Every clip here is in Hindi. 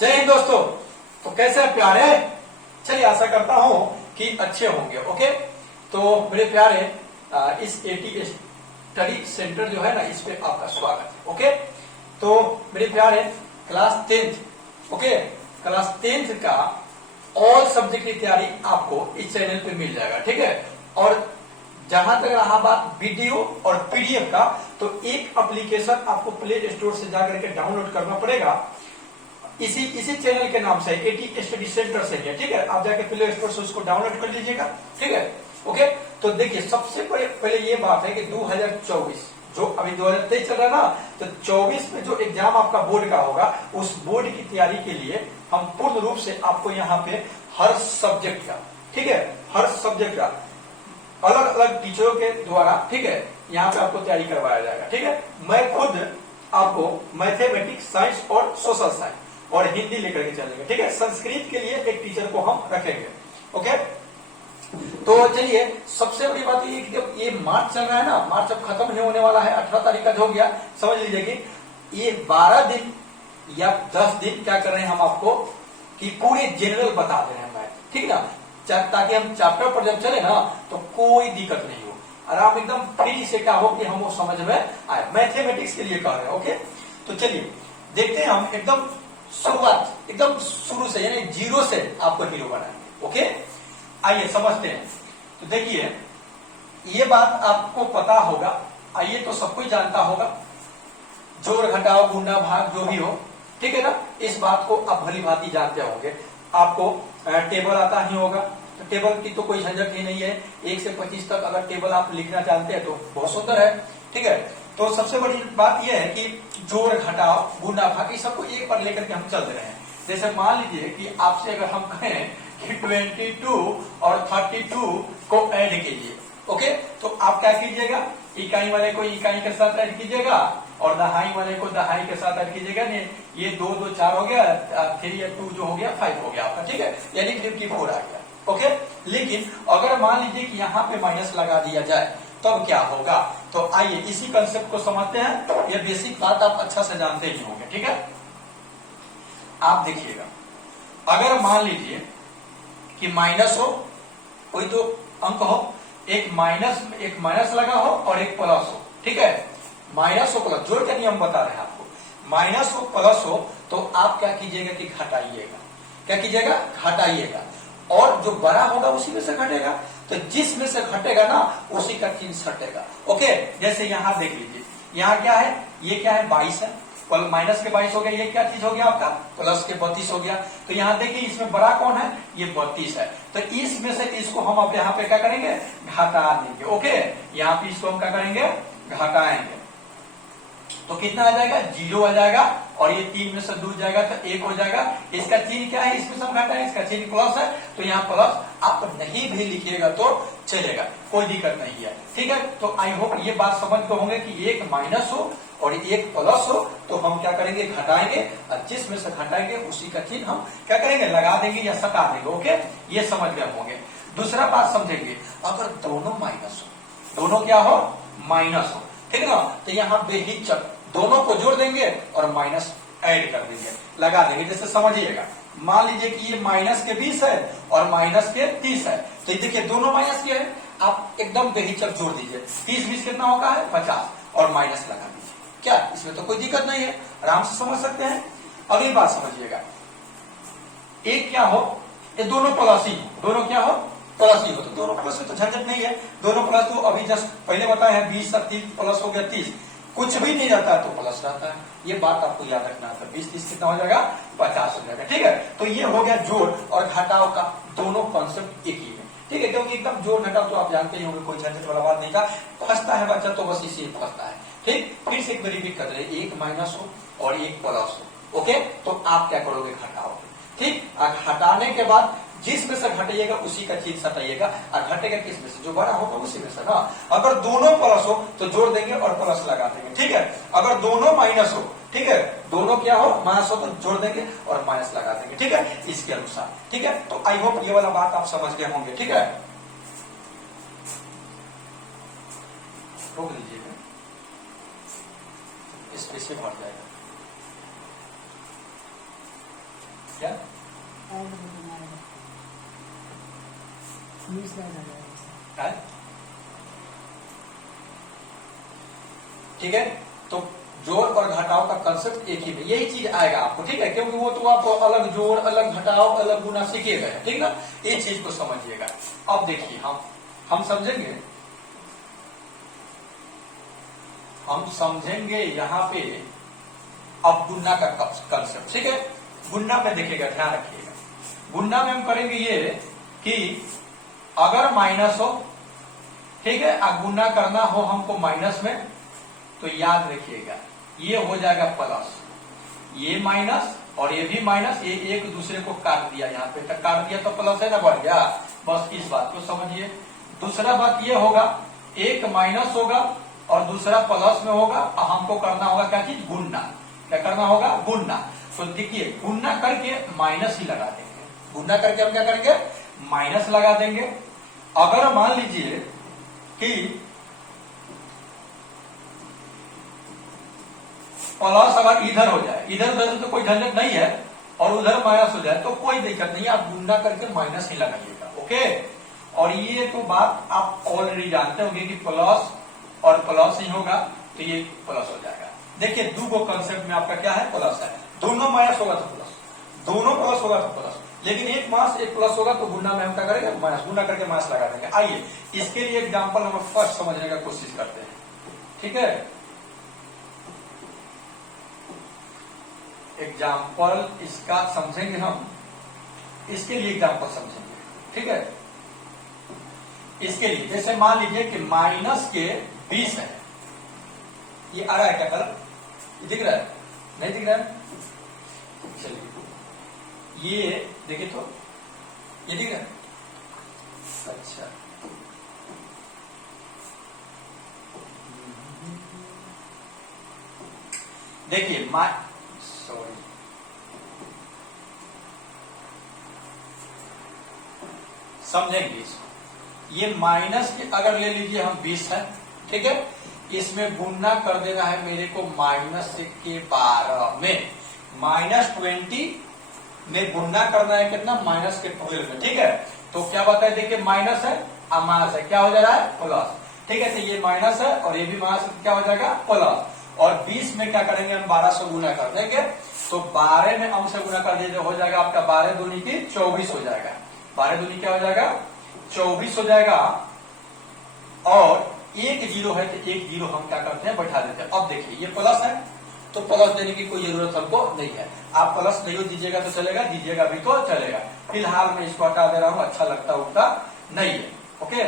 जय हिंद दोस्तों। तो कैसे हैं प्यारे? चलिए आशा करता हूं कि अच्छे होंगे। ओके, तो मेरे प्यारे इस एटी स्टडी सेंटर जो है ना, इस पे आपका स्वागत है। ओके, तो मेरे प्यारे class 10th, okay, class 10th का ऑल सब्जेक्ट की तैयारी आपको इस चैनल पे मिल जाएगा। ठीक है, और जहां तक रहा बात वीडियो और पीडीएफ का, तो एक एप्लीकेशन आपको प्ले स्टोर से जाकर के डाउनलोड करना पड़ेगा। इसी चैनल के नाम से एटी स्टडी सेंटर से है। ठीक है, आप जाके प्ले स्टोर से उसको डाउनलोड कर लीजिएगा। ठीक है, ओके। तो देखिए, सबसे पहले ये बात है कि 2024 जो अभी 2023 चल रहा है ना, तो 24 में जो एग्जाम आपका बोर्ड का होगा, उस बोर्ड की तैयारी के लिए हम पूर्ण रूप से आपको यहाँ पे हर सब्जेक्ट का, ठीक है, हर सब्जेक्ट का अलग अलग टीचरों के द्वारा, ठीक है, यहाँ पे आपको तैयारी करवाया जाएगा। ठीक है, मैं खुद आपको मैथमेटिक्स, साइंस और सोशल साइंस और हिंदी लेकर के चलेंगे। ठीक है, संस्कृत के लिए एक टीचर को हम रखेंगे। ओके, तो चलिए, सबसे बड़ी बात ये कि जब ये मार्च चल रहा है ना, मार्च अब खत्म नहीं होने वाला है, 18 तारीख का हो गया, समझ लीजिए कि ये 12 दिन या 10 दिन क्या कर रहे हैं हम आपको कि पूरे जनरल बता दे रहे हैं मैथ। ठीक ना, ताकि हम चैप्टर पर जब चले ना तो कोई दिक्कत नहीं हो और आप एकदम फ्री से क्या हो कि हम वो समझ में आए। मैथमेटिक्स के लिए कह रहे हैं। ओके, तो चलिए देखते हैं, हम एकदम शुरुआत, एकदम शुरू से, यानी जीरो से आपको हीरो बनाएंगे। ओके, आइए समझते हैं। तो देखिए, ये बात आपको पता होगा, आइए तो सब कोई जानता होगा, जोड़ घटाओ गुणा भाग जो भी हो, ठीक है ना, इस बात को आप भली भांति जानते होंगे। आपको टेबल आता ही होगा, तो टेबल की तो कोई झंझट ही नहीं है। 1 से 25 तक अगर टेबल आप लिखना जानते हैं तो बहुत सुंदर है। ठीक है, तो सबसे बड़ी बात यह है कि जोड़ घटाओ गुणा भाग इस सबको एक पर लेकर के हम चल रहे हैं। जैसे मान लीजिए कि आपसे अगर हम कहें कि 22 और 32 को ऐड कीजिए, ओके, तो आप क्या कीजिएगा, इकाई वाले को इकाई के साथ ऐड कीजिएगा और दहाई वाले को दहाई के साथ ऐड कीजिएगा। नहीं, ये 2 2 4 हो गया, 3 या 2 जो हो गया 5 हो गया आपका। ठीक है, यानी 54 आ गया। ओके, लेकिन अगर मान लीजिए कि यहाँ पे माइनस लगा दिया जाए तब क्या होगा, तो आइए इसी कंसेप्ट को समझते हैं। ये बेसिक बात आप अच्छा से जानते ही होंगे। ठीक है, आप देखिएगा, अगर मान लीजिए कि माइनस हो, कोई तो अंक हो, एक माइनस लगा हो और एक प्लस हो। ठीक है, माइनस हो प्लस, जोड़ का नियम बता रहे हैं आपको, माइनस हो प्लस हो, तो आप क्या कीजिएगा कि घटाइएगा। क्या कीजिएगा? घटाइएगा, और जो बड़ा होगा उसी में से घटेगा। तो जिस में से घटेगा ना, उसी का चिन्ह हटेगा। ओके, जैसे यहां देख लीजिए, यहाँ क्या है, ये क्या है, 22 है, माइनस के 22 हो गया, ये क्या चीज हो गया आपका, प्लस के 32 हो गया। तो यहाँ देखिए, इसमें बड़ा कौन है, ये 32 है, तो इसमें से इसको हम अब यहाँ पे क्या करेंगे, घटा देंगे। ओके, यहाँ पे इसको हम क्या करेंगे, घटाएंगे, तो कितना आ जाएगा, 0 आ जाएगा, और ये 3 में से 2 जाएगा तो 1 हो जाएगा। इसका चिन्ह क्या है, इसमें सब घटा है, इसका चिन्ह प्लस है, तो यहाँ प्लस आप नहीं भी लिखिएगा तो चलेगा, कोई दिक्कत नहीं है। ठीक है, तो आई होप ये बात समझ गए होंगे कि एक माइनस हो और एक प्लस हो तो हम क्या करेंगे, घटाएंगे, और जिसमें से घटाएंगे उसी का चिन्ह हम क्या करेंगे, लगा देंगे या सटा देंगे। ओके, ये समझ गए होंगे। दूसरा बात समझेंगे, अगर दोनों माइनस हो, दोनों क्या हो, माइनस हो, ठीक है ना, तो यहाँ बेहिचक दोनों को जोड़ देंगे और माइनस ऐड कर देंगे, लगा देंगे। जैसे समझिएगा, मान लीजिए कि ये माइनस के 20 है और माइनस के 30 है, तो ये देखिए दोनों माइनस के हैं, आप एकदम बेहिचक जोड़ दीजिए। 30 20 कितना होगा है, 50, और माइनस लगा दीजिए। क्या इसमें तो कोई दिक्कत नहीं है, आराम से समझ सकते हैं। अगली बात समझिएगा, एक क्या हो, ये दोनों प्लस ही, दोनों क्या हो, प्लस ही हो, तो दोनों प्लस तो झंझट नहीं है। दोनों प्लस तो अभी जस्ट पहले बताए हैं, 20 और 30 प्लस हो गया 30, कुछ भी नहीं रहता है तो प्लस रहता है। ये बात आपको याद रखना है। 20 30 कितना हो जाएगा, 50 हो जाएगा। ठीक है, तो ये हो गया जोड़ और घटाव का दोनों कॉन्सेप्ट एक ही है। ठीक है, क्योंकि एकदम जोड़ घटाव तो आप जानते ही होंगे, कोई झंझट वाला बात नहीं था। फंसता है बच्चा तो बस इसी फंसता है। ठीक, फिर से एक बार रिपीट कर रहे, एक माइनस हो और एक प्लस हो। ओके, तो आप क्या करोगे, घटाओगे। ठीक, हटाने के बाद जिसमें से घटाइएगा उसी का चिन्ह हटाइएगा, और घटेगा किसमें से, जो बड़ा होगा उसी में से ना। अगर दोनों प्लस हो तो जोड़ देंगे और प्लस लगा देंगे। ठीक है, अगर दोनों माइनस हो, ठीक है, दोनों क्या हो, माइनस हो तो जोड़ देंगे और माइनस लगा देंगे। ठीक है, इसके अनुसार। ठीक है, तो आई होप ये वाला बात आप समझ गए होंगे। ठीक है, रोक लीजिएगा, स्पेस से भर जाएगा। क्या है? ठीक है, तो जोड़ और घटाव का कंसेप्ट एक ही में, यही चीज आएगा आपको, ठीक है, क्योंकि वो तो आप अलग जोड़, अलग घटाव, अलग गुना सीखे गए, ठीक ना, इस चीज को समझिएगा। अब देखिए हम समझेंगे यहां पे अब गुना का कंसेप्ट, ठीक है। गुना में देखिएगा, ध्यान रखिएगा, गुना में हम करेंगे ये कि अगर माइनस हो, ठीक है, गुना करना हो हमको माइनस में, तो याद रखिएगा ये हो जाएगा प्लस, ये माइनस और ये भी माइनस, ये एक दूसरे को काट दिया, यहाँ पे तक काट दिया तो प्लस है ना, बढ़ गया। बस इस बात को समझिए। दूसरा बात ये होगा, एक माइनस होगा और दूसरा प्लस में होगा, और हमको करना होगा क्या चीज, गुणना। क्या करना होगा, गुणना। तो देखिए गुणना करके माइनस ही लगा देंगे, गुणना करके हम क्या करेंगे, माइनस लगा देंगे। अगर मान लीजिए कि प्लस अगर इधर हो जाए, इधर उधर तो कोई झंझट नहीं है, और उधर माइनस हो जाए तो कोई दिक्कत नहीं है, आप गुणा करके माइनस ही लगाइएगा, ओके। और ये तो बात आप ऑलरेडी जानते होंगे कि प्लस और प्लस ही होगा तो ये प्लस हो जाएगा। देखिए दो गो कंसेप्ट में आपका क्या है, प्लस है, दोनों माइनस होगा तो प्लस, दोनों प्लस होगा तो प्लस, लेकिन एक माइनस एक प्लस होगा तो गुणा में हम क्या करेंगे, माइनस, गुणा करके माइनस लगा देंगे। आइए इसके लिए एग्जाम्पल नंबर फर्स्ट समझने का कोशिश करते हैं, ठीक है। एग्जाम्पल इसका समझेंगे हम, इसके लिए एग्जाम्पल समझेंगे, ठीक है। इसके लिए जैसे मान लीजिए कि माइनस के 20 है, ये आ रहा है क्या कलर, ये दिख रहा है, नहीं दिख रहा है, चलिए ये देखिए तो ये दिख रहा है, अच्छा देखिए सॉरी समझेंगे इसको। ये माइनस के अगर ले लीजिए हम 20 है, ठीक है, इसमें गुणा कर देना है मेरे को माइनस के 12 में, -20 में गुणा करना है कितना, -12 में, ठीक है। तो क्या बताए, देखिए माइनस है और माइनस है, क्या हो जा रहा है, प्लस, ठीक है। तो ये माइनस है और ये भी माइनस, क्या हो जाएगा, प्लस। और 20 में क्या करेंगे हम, 12 से गुना कर देंगे, तो 12 में अंश से गुना कर दीजिए, हो जाएगा आपका 12 दूनी की 24 हो जाएगा, 12 दूनी क्या हो जाएगा, 24 हो जाएगा। और एक जीरो है तो एक जीरो हम क्या करते हैं, बैठा देते हैं। अब देखिए ये प्लस है तो प्लस देने की कोई जरूरत हमको नहीं है, आप प्लस नहीं दीजिएगा तो चलेगा, दीजिएगा भी तो चलेगा। फिलहाल मैं इसको हटा दे रहा हूं, अच्छा लगता उगता नहीं है, ओके,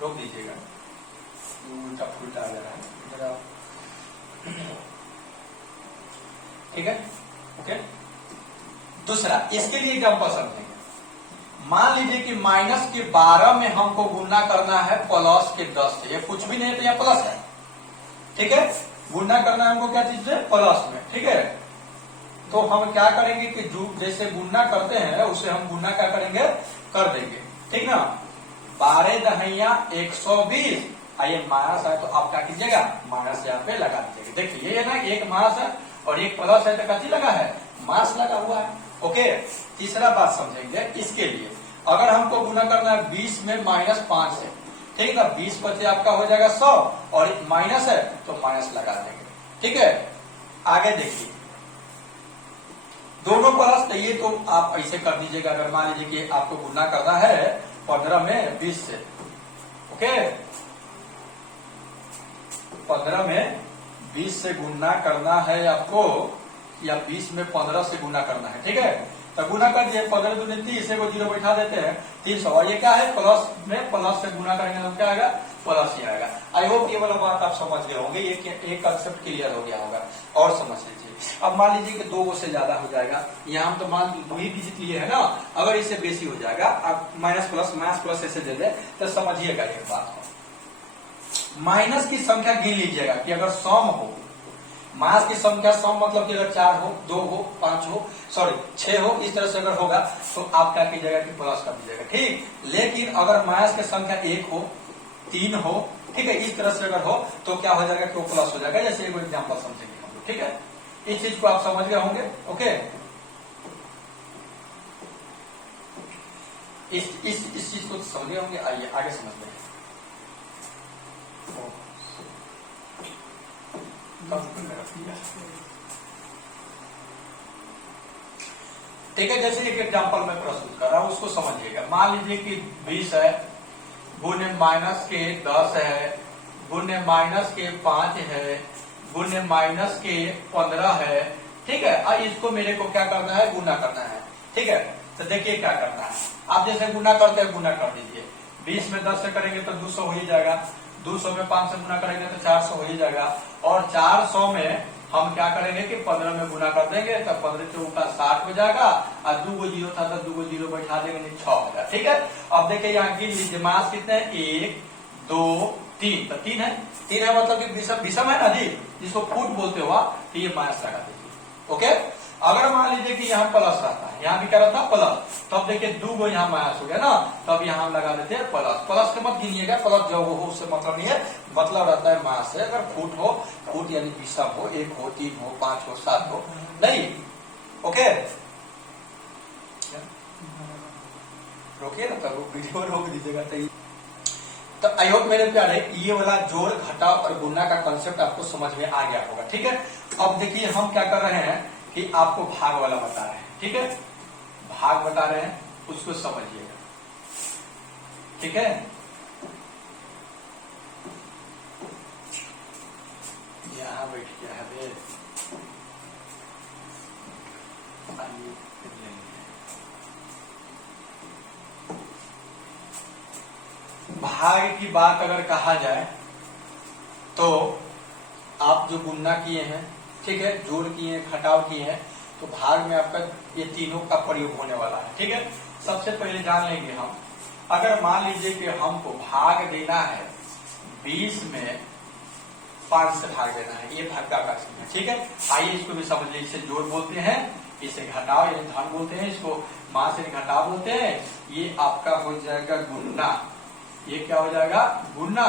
रोक दीजिएगा, उल्टा फुलटा आ जा रहा है, ठीक है, ओके। दूसरा इसके लिए एग्जांपल समझेंगे। मान लीजिए कि माइनस के 12 में हमको गुणा करना है प्लस के 10 से, ये कुछ भी नहीं है तो यहाँ प्लस है, ठीक है, गुणा करना है हमको क्या चीज से, प्लस में, ठीक है। तो हम क्या करेंगे कि जो जैसे गुणा करते हैं उसे हम गुणा क्या करेंगे, कर देंगे, ठीक ना। 12 दहिया 120, आइए माइनस है तो आप क्या कीजिएगा, माइनस यहाँ पे लगा दीजिएगा। देखिए ये ना एक माइनस है और एक प्लस है तो कथी लगा है, माइनस लगा हुआ है, ओके। तीसरा बात समझेंगे इसके लिए, अगर हमको गुना करना है 20 में -5 है, ठीक है, 20 बचे आपका हो जाएगा 100 और माइनस है तो माइनस लगा देंगे, ठीक है। आगे देखिए दोनों प्लस, तो ये तो आप ऐसे कर दीजिएगा। अगर मान लीजिए कि आपको गुना करना है 15 में 20 से, ओके, 15 में 20 से गुना करना है आपको, या 20 में 15 से गुना करना है, ठीक है। तो गुना कर दिए, 15 दूनी 30, को जीरो बैठा देते हैं, 300, और ये क्या है, प्लस में प्लस से गुना करेंगे तो क्या आएगा, प्लस ही आएगा। आई होप ये वाला बात आप समझ गए होंगे, एक कंसेप्ट क्लियर हो गया होगा। और समझ लीजिए, अब मान लीजिए कि 2 से ज्यादा हो जाएगा, यहाँ हम तो मान 2 ही डिजिट लिए है ना, अगर इससे बेसी हो जाएगा, आप माइनस प्लस ऐसे दे दे तो समझिएगा एक बात को, माइनस की संख्या गिन लीजिएगा कि अगर सम हो, मास की संख्या सम मतलब कि अगर 4 हो, 2 हो, 5 हो, सॉरी 6 हो, इस तरह से अगर होगा तो आप क्या कीजिएगा कि प्लस कर दीजिएगा, ठीक। लेकिन अगर मास की संख्या 1 हो, 3 हो, ठीक है, इस तरह से अगर हो तो क्या हो जाएगा कि वो प्लस हो जाएगा। जैसे एक एग्जाम्पल समझेंगे हम लोग, ठीक है। इस चीज को आप समझ गए होंगे। ओके, इस चीज को समझ गए होंगे। आइए आगे समझते हैं। ठीक है, जैसे एक एग्जांपल मैं प्रस्तुत कर रहा हूं, उसको समझिएगा। मान लीजिए कि 20 है, गुण्य माइनस के 10 है, गुण्य माइनस के 5 है, गुण्य माइनस के 15 है। ठीक है, अब इसको मेरे को क्या करना है, गुना करना है। ठीक है, तो देखिए क्या करना है। आप जैसे गुना करते हैं, गुना कर दीजिए। 20 में 10 से करेंगे तो 200 हो ही जाएगा, 200 में 5 से गुना करेंगे तो 400 हो ही जाएगा, और 400 में हम क्या करेंगे कि 15 में गुना कर देंगे तो 15 के ऊपर 60 हो जाएगा, और 2 जीरो था तो 2 जीरो बैठा देंगे, 6 हो जाएगा। ठीक है, अब देखिए यहाँ गिन लीजिए, मास कितने हैं, 1 2 3, तो 3 है। 3 है मतलब कि विषम है ना जी, जिसको फूट बोलते हो आप, तो ये माइनस लगा दीजिए। ओके, अगर मान लीजिए कि यहाँ प्लस रहता है, यहाँ भी क्या रहता है प्लस, तो अब देखिए 2 गो यहाँ माइनस हो गया ना, तो अब यहाँ हम लगा देते हैं प्लस। प्लस के मत गिनिएगा, प्लस जो हो उससे मतलब नहीं है, मतलब रहता है माइनस से। अगर फूट हो, फूट यानी विषम हो, 1 हो 3 हो 5 हो 7 हो, नहीं। ओके, रोकिए ना, तो वीडियो रोक दीजिएगा। तो आई होप मेरे प्यारे ये वाला जोड़ घटाव और गुणा का कंसेप्ट आपको समझ में आ गया होगा। ठीक है, अब देखिए हम क्या कर रहे हैं कि आपको भाग वाला बता रहे हैं। ठीक है, भाग बता रहे हैं, उसको समझिएगा। ठीक है, यहां बैठ गया है बे, भाग की बात अगर कहा जाए तो आप जो गुणा किए हैं, ठीक है, जोड़ किए हैं, घटाव किए हैं, तो भाग में आपका ये तीनों का प्रयोग होने वाला है। ठीक है, सबसे पहले जान लेंगे हम, अगर मान लीजिए कि हमको भाग देना है 20 में 5 से भाग देना है, ये भाग का प्रश्न है। ठीक है, आइए इसको भी समझिए। इसे जोड़ बोलते हैं, इसे घटाव यानी धन बोलते हैं, इसको मास यानी घटाव बोलते हैं। ये आपका हो जाएगा गुणा, ये क्या हो जाएगा गुणा,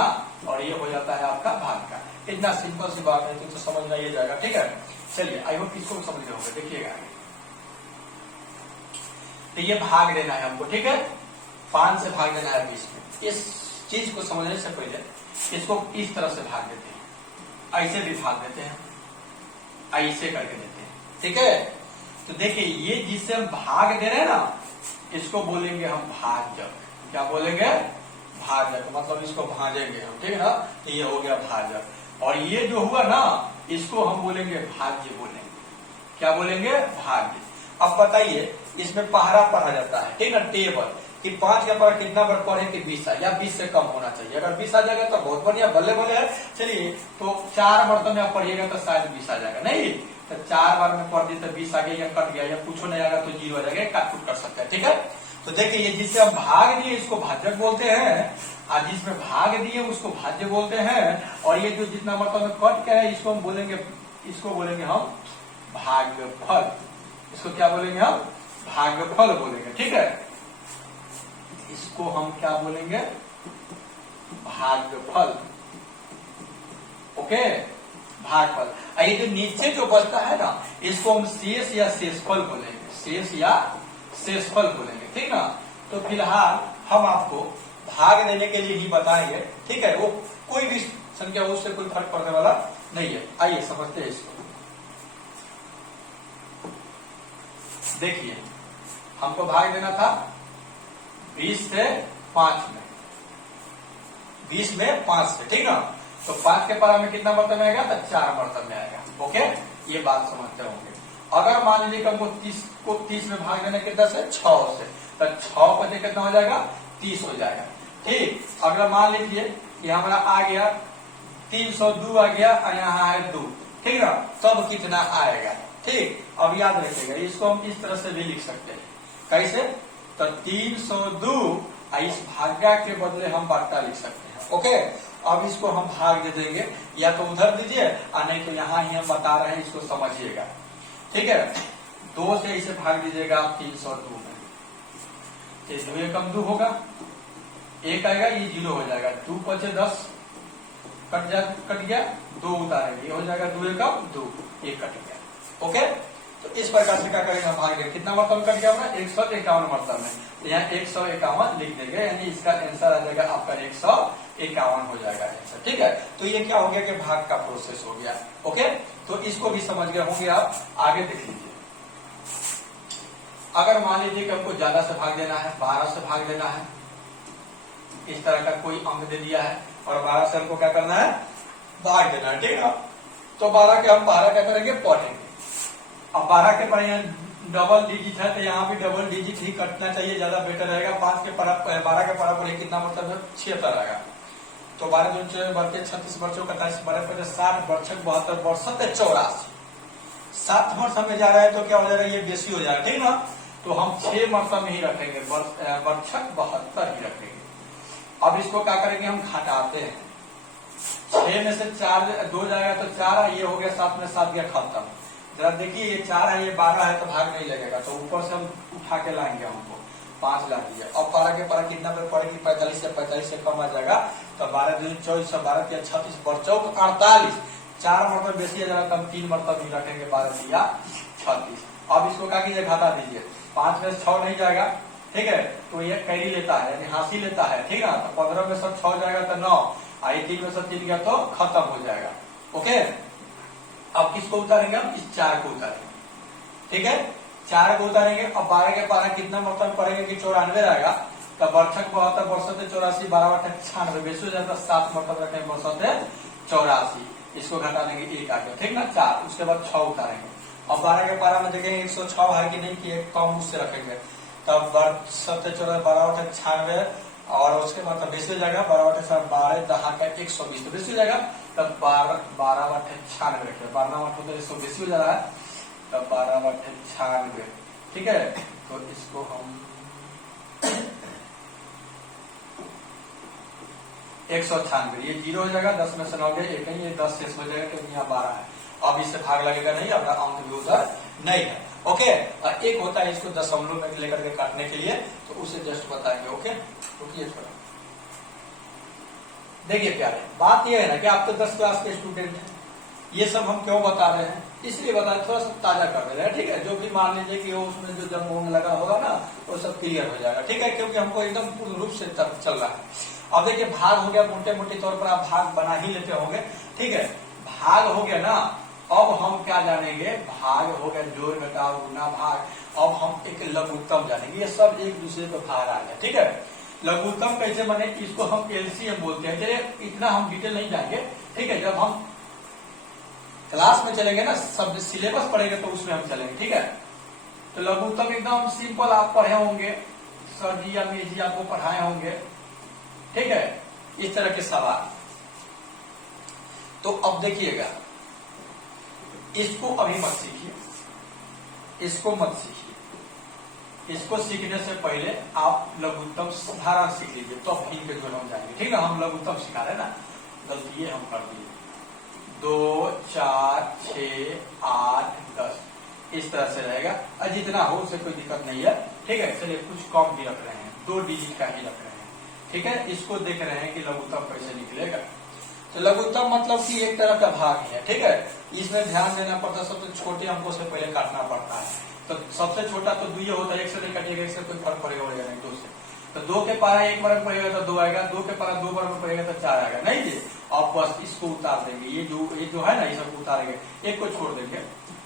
और ये हो जाता है आपका भाग का। इतना सिंपल सी बात है, तो समझ में ये जाएगा। ठीक है, चलिए आई होप इसको समझ गए होंगे। देखिएगा, तो ये भाग देना है हमको। ठीक है, 5 से भाग देना है 20 में। इस चीज को समझने से पहले इसको इस तरह से भाग देते हैं, ऐसे भी भाग देते हैं, ऐसे करके देते हैं। ठीक है, तो देखिए ये जिससे हम भाग दे रहे हैं ना, इसको बोलेंगे हम भाजक। क्या बोलेंगे, भाजक, मतलब इसको भाजेंगे हम। ठीक है ना, तो ये हो गया भाजक। और ये जो हुआ ना, इसको हम बोलेंगे भाज्य बोलेंगे। क्या बोलेंगे, भाज्य। अब बताइए, इसमें पहरा पढ़ा जाता है, ठीक है ना, टेबल कि 5 का पहरा कितना बार पढ़े कि 20 या 20 से कम होना चाहिए। अगर 20 आ जाएगा तो बहुत बढ़िया, बल्ले बल्ले है। चलिए, तो 4 मरतबे आप पढ़िएगा तो शायद 20 आ जाएगा, नहीं तो 4 बार में पढ़ दी तो 20 आ गया, या कट गया, या कुछ नहीं आएगा तो 0 आ जाएगा, काट कुट कर सकते हैं। ठीक है, तो देखिए जिससे हम भाग दिए इसको भाजक बोलते हैं, और जिसमें भाग दिए उसको भाज्य बोलते हैं। और ये जो जितना मतलब कट के है, इसको हम बोलेंगे, इसको बोलेंगे हम भागफल। इसको क्या बोलेंगे हम, भागफल बोलेंगे। ठीक है, इसको हम क्या बोलेंगे, भागफल। ओके, भागफल। ये जो नीचे जो बचता है ना, इसको हम शेष या शेषफल बोलेंगे, शेष या शेषफल बोलेंगे। ठीक ना, तो फिलहाल हम आपको भाग देने के लिए ही बताएंगे। ठीक है, वो कोई भी संख्या हो, उससे कोई फर्क पड़ने वाला नहीं है। आइए समझते हैं इसको। देखिए, हमको भाग देना था 20 से 5 में, 20 में 5 से। ठीक ना, तो 5 के पारा में कितना मरतबा आएगा, तो 4 मरतबा में आएगा। ओके, ये बात समझते होंगे। अगर मान लीजिए कि हमको 30 में भाग देने कितना से, 6 से, तो 6 पचे कितना हो जाएगा, 30 हो जाएगा। ठीक, अगर मान लीजिए कि हमारा आ गया 302 आ गया, और यहाँ है 2। ठीक ना, तब कितना आएगा। ठीक, अब याद रखिएगा, इसको हम इस तरह से भी लिख सकते हैं। कैसे, तो 302, इस भाग्य के बदले हम बट्टा लिख सकते हैं। ओके, अब इसको हम भाग दे देंगे, या तो उधर दीजिए, और नहीं तो यहाँ ही हम बता रहे हैं, इसको समझिएगा। ठीक है, 2 से इसे भाग दीजिएगा आप 302 में, 2 एकम 2 होगा, 1 आएगा, ये 0 हो जाएगा, 2 पचे 10, कट गया, 2 उतारेंगे, ये हो जाएगा 2 एकम 2, ये कट गया। ओके, तो इस प्रकार से क्या करेंगे हम भाग देंगे। कितना मरतब कट गया हमारा 151 मरतब में, तो यहाँ 151 लिख देंगे, यानी इसका आंसर आ जाएगा आपका 151 हो जाएगा आंसर। ठीक है, तो ये क्या हो गया कि भाग का प्रोसेस हो गया। ओके, तो इसको भी समझ गए होंगे आप। आगे देख लीजिए, अगर मान लीजिए कि हमको ज्यादा से भाग देना है, 12 से भाग देना है, इस तरह का कोई अंक दे दिया है और 12 से हमको क्या करना है, भाग देना है। ठीक है, तो 12 के हम 12 क्या करेंगे, पढ़ेंगे। अब 12 के पर यहाँ डबल डिजिट है, तो यहाँ भी डबल डिजिट ही कटना चाहिए, ज्यादा बेटर रहेगा। 5 के पर 12 के पर कितना मतलब 76 आएगा, तो 12 दूनी 36 बच्चों 41 12 60 बर्छक 72 62 84, 7 वर्ष हमें जा रहा है, तो क्या हो जाएगा, ये बेसी हो जाएगा। ठीक ना, तो हम 6 मरतब में ही रखेंगे, बर्छक 72 ही रखेंगे। अब इसको क्या करेंगे, हम घटाते हैं, 6 में से 4 2 जाएगा तो 4, ये हो गया 7 में 7 गया खत्म। जरा देखिए, ये 4 है, ये 12 है, तो भाग नहीं लगेगा, तो ऊपर से हम उठा के लाएंगे, हमको 5 ला दिया। अब 12 के पर कितना पे पड़ेगी, 45 से 45 से कम आ जाएगा, तो 12 दूनी 24 12 के 36 बर्चौक 48, 4 मरतब बेसी आ जाएगा, तो हम 3 मरतब ही रखेंगे, 12 दिया 36। अब इसको क्या कीजिए, घटा दीजिए, 5 में 6 नहीं जाएगा, ठीक है, तो ये कैरी लेता है, यानी हासिल लेता है। ठीक है, तो 15 में सब 6 जाएगा तो 9, 3 में सब 3 गया तो खत्म हो जाएगा। ओके, अब किसको उतारेंगे, हम इस 4 को उतारेंगे। ठीक है, 4 को उतारेंगे। अब 12 के 12 कितना मतलब पड़ेगा कि 94 आएगा, तो बर्छक 72 62 84 12 96 बेसी हो जाता है, 7 मतलब रखेंगे 62 84, इसको घटा देंगे 1 आ गया। ठीक ना, 4, उसके बाद 6 उतारेंगे। अब 12 के 12 में देखेंगे 106 है कि नहीं, कि एक कम उससे रखेंगे, तब 72 12 96 और उसके बाद तब बेसी हो जाएगा, 12 12 10 का 120 तो बेसी हो जाएगा, तब 12 96 रखेंगे, 12 तो 120 हो जा रहा है, तब 12 96। ठीक है, तो इसको हम 196, ये 0 हो जाएगा, 10 में से 9 गया, एक नहीं, ये 10 शेष हो जाएगा, क्योंकि यहाँ 12 है। अब इससे भाग लगेगा नहीं, अपना अंक भी उधर नहीं है। ओके, एक होता है इसको दशमलव में लेकर के काटने के लिए, तो उसे जस्ट बताएंगे। ओके, रुकिए थोड़ा। देखिए प्यारे, बात यह है ना कि आप तो 10 क्लास के स्टूडेंट हैं, ये सब हम क्यों बता रहे हैं, इसलिए बता रहे, थोड़ा सा ताजा कर दे रहे हैं। ठीक है, जो भी मान लीजिए कि वो उसमें जो जंग वंग लगा होगा ना, वो सब क्लियर हो जाएगा। ठीक है, क्योंकि हमको एकदम पूर्ण रूप से चल रहा है। अब देखिए, भाग हो गया, मोटे मोटे तौर पर आप भाग बना ही लेते होंगे। ठीक है, भाग हो गया ना, अब हम क्या जानेंगे, भाग हो गया, जोड़ घटाव गुना भाग, अब हम एक लघुत्तम जानेंगे। ये सब एक दूसरे पे भाग आ गया। ठीक है, लघुत्तम कैसे बने, इसको हम एलसीएम बोलते हैं। चलिए, इतना हम डिटेल नहीं जाएंगे। ठीक है, जब हम क्लास में चलेंगे ना, सब सिलेबस पढ़ेंगे, तो उसमें हम चलेंगे। ठीक है, तो लघुत्तम एकदम सिंपल आप पढ़े होंगे, सर जी या मेज जी आपको पढ़ाए होंगे। ठीक है, इस तरह के सवाल। तो अब देखिएगा, इसको अभी मत सीखिए, इसको मत सीखिए, इसको सीखने से पहले आप लघुत्तम साधारण सीख लीजिए, तो अब इनके जो हम जाएंगे। ठीक है, हम लघुत्तम सिखा रहे हैं ना, गलती ये हम कर दिए, 2 4 6 8 10 इस तरह से रहेगा, और जितना हो उससे कोई दिक्कत नहीं है। ठीक है, चलिए कुछ कम भी रख रहे हैं, 2 डिजिट का ही रख रहे हैं। ठीक है, इसको देख रहे हैं कि लघुत्तम कैसे निकलेगा। तो लघुत्तम मतलब कि एक तरह का भाग ही है। ठीक है, इसमें ध्यान देना पड़ता है, सबसे छोटे अंकों से पहले काटना पड़ता है। तो सबसे छोटा तो 2 होता है, 1 से नहीं कटिएगा, 1 से कोई फर्क पड़ेगा नहीं, 2 से। तो 2 के पारा 1 बराबर पड़ेगा तो 2 आएगा, 2 के पारा 2 बराबर पड़ेगा तो 4 आएगा। नहीं जी, अब बस इसको उतार देंगे, ये जो है ना, ये सब उतारेंगे, एक को छोड़ देंगे,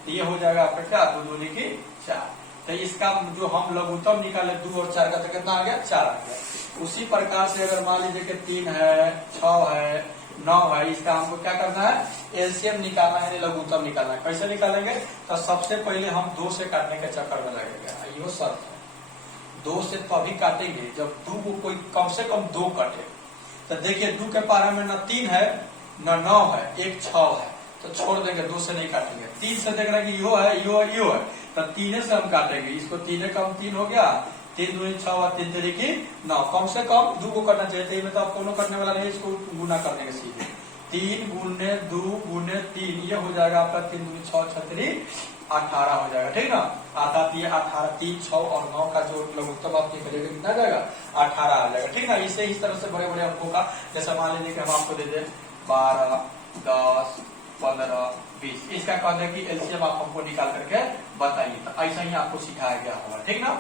तो ये हो जाएगा आपका क्या, 2 दूनी की 4। तो इसका जो हम लघुत्तम निकाले, 2 और 4 का, तो कितना आ गया, 4 आ गया। उसी प्रकार से अगर मान लीजिए कि 3 है, 6 है, 9 है, इसका हमको क्या करना है, एलसीएम निकालना है, लघुत्तम निकालना है। कैसे निकालेंगे, तो सबसे पहले हम 2 से काटने के चक्कर में लगेगा, ये शर्त है। 2 से तो अभी काटेंगे जब 2 को कोई कम से कम 2 कटे। तो देखिए, 2 के पारा में न 3 है न 9 है, एक 6 है, तो छोड़ देंगे, 2 से नहीं काटेंगे। 3 से देख रहे हैं कि यो है, यो है, यो है, तो 3 से हम काटेंगे, इसको 3 कम 3 हो गया, 3 दूनी 6 और 3 तरीके 9, कम से कम 2 को करना चाहिए। तो मतलब कोनो करने वाला नहीं, इसको गुना कर देंगे सीधे, 3 गुने 2 गुने 3, ये हो जाएगा आपका 3 दूनी 6 6 18 हो जाएगा। ठीक ना, आता 18 3 6 और 9 का जो लघुत्तम आप निकलेगा कितना जाएगा, 18 आ जाएगा। ठीक ना, इसे इस तरह से बड़े बड़े अंकों का, जैसे मान लीजिए कि हम आपको दे दें 12 10 15 20। इसका कहते हैं कि एलसीएम आप हमको निकाल करके बताइए। तो ऐसा ही आपको सिखाया गया होगा, ठीक ना।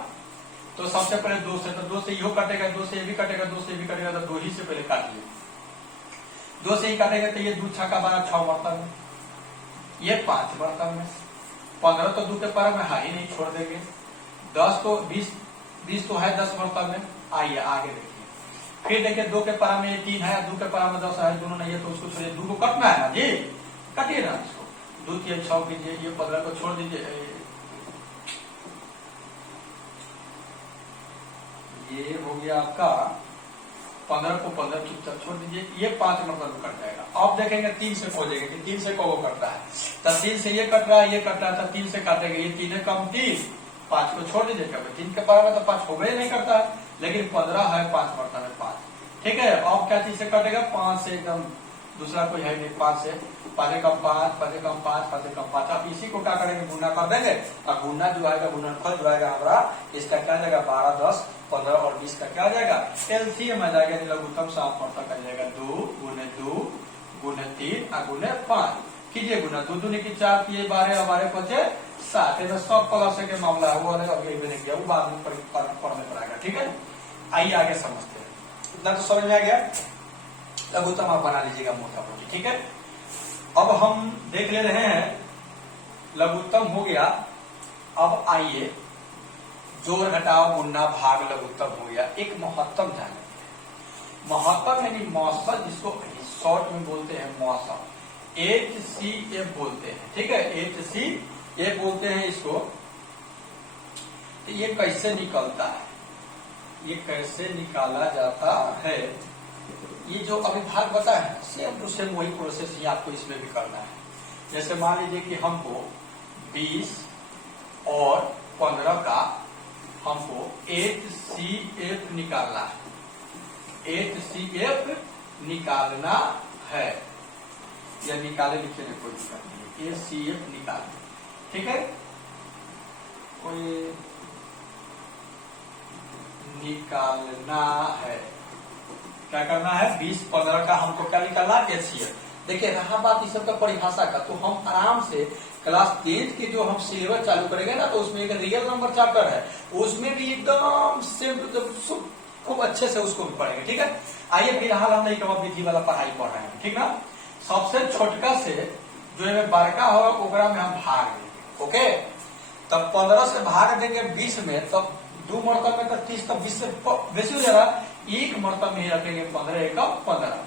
तो सबसे पहले 2 से, तो 2 से यो कटेगा, 2 से ये भी कटेगा, 2 से ये भी कटेगा, तो 2 ही से पहले काटिए। 2 से ही काटेगा तो ये 2 छक्का 12 6 बर्तन में, ये 5 बर्तन में, 15 तो 2 के पर में है ही नहीं, छोड़ देंगे। 10 तो 20 तो है 10 बर्तन में। आइए आगे देखिए, फिर देखिए 2 के पारा में ये 3 है, 2 के पारा में 10 है, दोनों नहीं है तो उसको छोड़िए, 2 को कटना है ना जी, कटिए ना इसको। 2 3 6 कीजिए, ये 15 को छोड़ दीजिए, ये हो गया आपका 15 को 15 चुपचाप छोड़ दीजिए, ये 5 मतलब कट जाएगा। अब देखेंगे 3 से खोजेंगे कि 3 से को कट रहा है, तो 3 से ये कट रहा है, ये कट रहा है, तो 3 से काटेंगे, ये 3 है कम 3, 5 को छोड़ दीजिए। कभी 3 के पारा में तो 5 होगा ही नहीं करता है, लेकिन 15 है, 5 बर्तन है 5, ठीक है। अब क्या चीज से कटेगा, 5 से, एकदम दूसरा कोई है नहीं, 5 से, 5 कम 5, 5 कम 5, 5 कम 5। अब इसी को क्या करेंगे, गुना कर देंगे, और गुना जो आएगा, गुणनफल जो आएगा हमारा, इसका क्या आ जाएगा, 12 10 15 और 20 का क्या आ जाएगा, एलसीएम आ जाएगा, लघुत्तम साफ पड़ता आ जाएगा 2 गुने 2 गुने 3 और गुने 5 कीजिए गुना। 2 दूनी की 4 किए 12 12 बचे 7, में सब प्लस के मामला है, वो अलग अभी मैंने किया, वो बाद में पढ़ने पर आएगा, ठीक है। आइए आगे समझते हैं, इतना तो समझ में आ गया। लघुत्तम आप बना लीजिएगा मोटा मोटी, ठीक है। अब हम देख ले रहे हैं, लघुत्तम हो गया। अब आइए जोड़ घटाव गुणा भाग लघुत्तम हो गया। एक महत्तम जाने, महत्तम यानी मौसम, जिसको शॉर्ट में बोलते हैं मौसम, HCF बोलते हैं, ठीक है, HCF बोलते हैं इसको। तो ये कैसे निकलता है, ये कैसे निकाला जाता है, ये जो अभी भाग बताया है, सेम टू सेम वही प्रोसेस ही आपको इसमें भी करना है। जैसे मान लीजिए कि हमको 20 और 15 का हमको HCF निकालना है, HCF निकालना है, या निकाले लिखे में कोई दिक्कत नहीं है, HCF निकालना, ठीक है। कोई निकालना है, क्या करना है, 20 15 का हमको क्या निकालना है, HCF। देखिए रहा बात इस सब का परिभाषा का, तो हम आराम से क्लास 10 के जो हम सिलेबस चालू करेंगे ना, तो उसमें एक रियल नंबर चैप्टर है, उसमें भी एकदम सेम खूब अच्छे से उसको भी पढ़ेंगे, ठीक है। आइए फिलहाल हम एक विधि वाला पढ़ाई पढ़ रहे हैं, ठीक ना। सबसे छोटका से जो है बड़का होगा ओकरा में हम भाग देंगे, ओके। तब 15 से भाग देंगे 20 में, तब 2 मरतब में, तब 30, तब 20 से बेसी हो जाएगा, एक मरतब में ही रखेंगे 15 एक 15।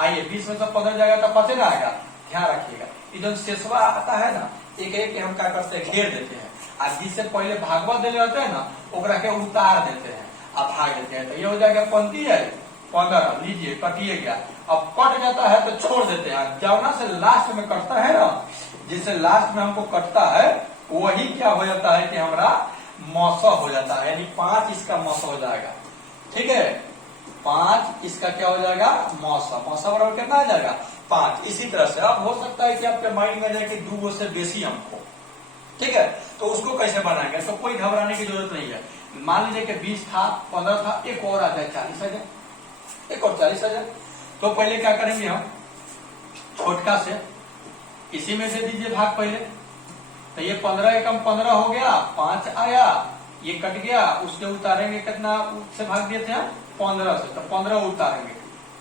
आइए 20 में सब 15 जाएगा तब 5 आएगा, ध्यान रखिएगा। इधर शेषवा आता है ना, एक एक हम क्या करते हैं, घेर देते हैं, और जिससे पहले भागवत दे रहते हैं ना, ओकरा के उतार देते हैं, अब भाग देते हैं, तो ये हो जाएगा पंक्ति है 15, लीजिए कटिए गया। अब कट जाता है तो छोड़ देते हैं, जवना से लास्ट में कटता है ना, जिससे लास्ट में हमको कटता है, वही क्या हो जाता है कि हमारा मौसा हो जाता है, यानी 5 इसका मौसा हो जाएगा, ठीक है। 5 इसका क्या हो जाएगा, मौसा, मौसा बराबर कितना आ जाएगा, 5। इसी तरह से अब हो सकता है कि आपके माइंड में जाए कि 2 से बेसी हमको, ठीक है, तो उसको कैसे बनाएंगे, तो कोई घबराने की जरूरत नहीं है। मान लीजिए कि 20 था, 15 था, एक और आ जाए 40 आ जाए, एक और 40 आ जाए, तो पहले क्या करेंगे हम, छोटका से इसी में से दीजिए भाग पहले, तो ये 15 एकम 15 हो गया, 5 आया, ये कट गया, उसके उतारेंगे कितना से भाग दिए थे 15 से, तो 15 उतारेंगे,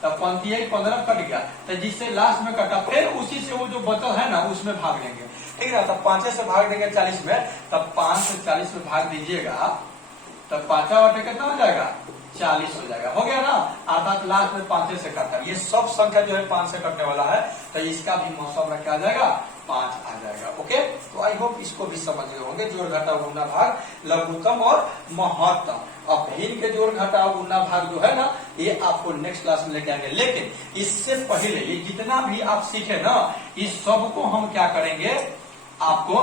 तब पंक्ति 15 कट गया, तो जिससे लास्ट में कटा, फिर उसी से वो जो बचल है ना उसमें भाग लेंगे, ठीक है। तब 5 से भाग देंगे 40 में, तब 5 से 40 में भाग दीजिएगा, तब 5 वाटे कितना हो जाएगा, 40 हो जाएगा, हो गया ना। अर्थात लास्ट में 5 से कटता है, ये सब संख्या जो है 5 से कटने वाला है, तो इसका भी मौसम क्या आ जाएगा, 5 आ जाएगा, ओके। तो आई होप इसको भी समझ गए होंगे, जोड़ घटाव गुणा भाग लघुत्तम और महत्तम। अब भिन्न के जोड़ घटाव गुणा भाग जो है ना, ये आपको नेक्स्ट क्लास में लेके आएंगे, लेकिन इससे पहले ये जितना भी आप सीखे ना, इस सबको हम क्या करेंगे, आपको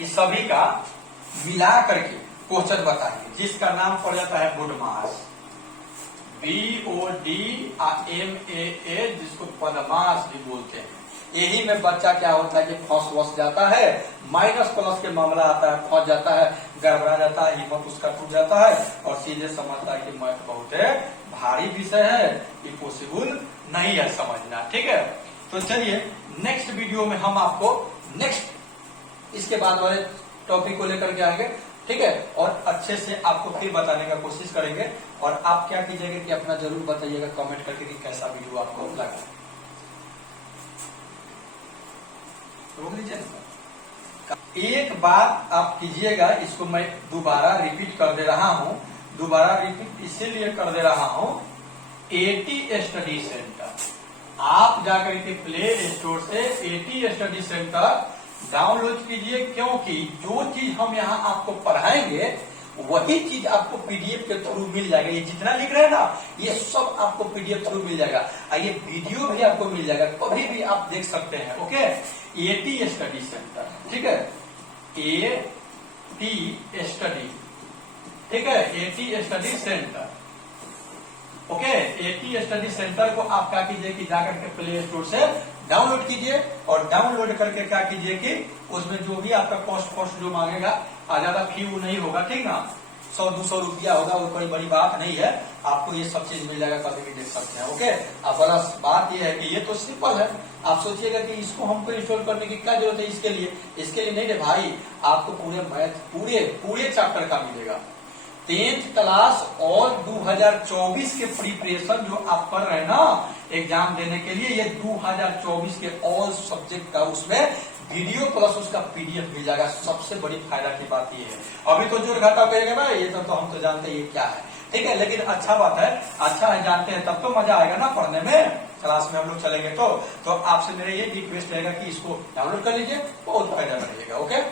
इस सभी का मिला करके क्वेश्चन बताएंगे, जिसका नाम पड़ जाता है BODMAS, BODMAS, जिसको पदमास भी बोलते हैं। यही में बच्चा क्या होता है कि फंस जाता है, माइनस प्लस के मामला आता है, फंस जाता है, गड़बड़ा जाता है, हिम्मत उसका टूट जाता है, और सीधे समझता है कि मैथ बहुत है भारी विषय है, ये पॉसिबल नहीं है समझना, ठीक है। तो चलिए नेक्स्ट वीडियो में हम आपको नेक्स्ट इसके बाद वाले टॉपिक को लेकर के आएंगे, ठीक है, और अच्छे से आपको फिर बताने का कोशिश करेंगे। और आप क्या कीजिएगा कि अपना जरूर बताइएगा कमेंट करके कि कैसा वीडियो आपको लगा। रोक लीजिए। एक बात आप कीजिएगा, इसको मैं दोबारा रिपीट कर दे रहा हूं, दोबारा रिपीट इसीलिए कर दे रहा हूं, एटी स्टडी सेंटर आप जाकर के प्ले स्टोर से एटी स्टडी सेंटर डाउनलोड कीजिए, क्योंकि जो चीज हम यहाँ आपको पढ़ाएंगे वही चीज आपको पीडीएफ के थ्रू मिल जाएगा। ये जितना लिख रहे हैं ना, ये सब आपको पीडीएफ थ्रू मिल जाएगा, और ये वीडियो भी आपको मिल जाएगा, कभी भी आप देख सकते हैं। ओके, एटी स्टडी सेंटर, ठीक है, एटी स्टडी, ठीक है, eighty study centre. Okay, eighty study centre को आप क्या कीजिए कि जाकर के प्ले स्टोर से डाउनलोड कीजिए, और डाउनलोड करके क्या कीजिए कि उसमें जो भी आपका कॉस्ट जो मांगेगा, ज्यादा फी वो नहीं होगा, ठीक ना, 100-200 रुपया होगा, वो कोई बड़ी बात नहीं है, आपको ये सब चीज मिल जाएगा, कभी भी देख सकते हैं। ओके, अब बड़ा बात ये है कि ये तो सिंपल है, आप सोचिएगा कि इसको हमको इंस्टॉल करने की क्या जरूरत है, इसके लिए नहीं रे भाई, आपको पूरे मैथ पूरे चैप्टर का मिलेगा। 10th क्लास और 2024 के प्रिपरेशन जो आप कर रहे हैं ना एग्जाम देने के लिए, ये 2024 के ऑल सब्जेक्ट का उसमें वीडियो प्लस उसका पीडीएफ मिल जाएगा। सबसे बड़ी फायदा की बात ये है। अभी तो जोड़ घटाव करेंगे ना, ये तो हम तो जानते हैं ये क्या है, ठीक है, लेकिन अच्छा बात है, अच्छा है, जानते हैं तब तो मजा आएगा ना पढ़ने में, क्लास में हम लोग चलेंगे तो आपसे मेरा ये रिक्वेस्ट रहेगा कि इसको डाउनलोड कर लीजिए, बहुत फायदा रहेगा। ओके।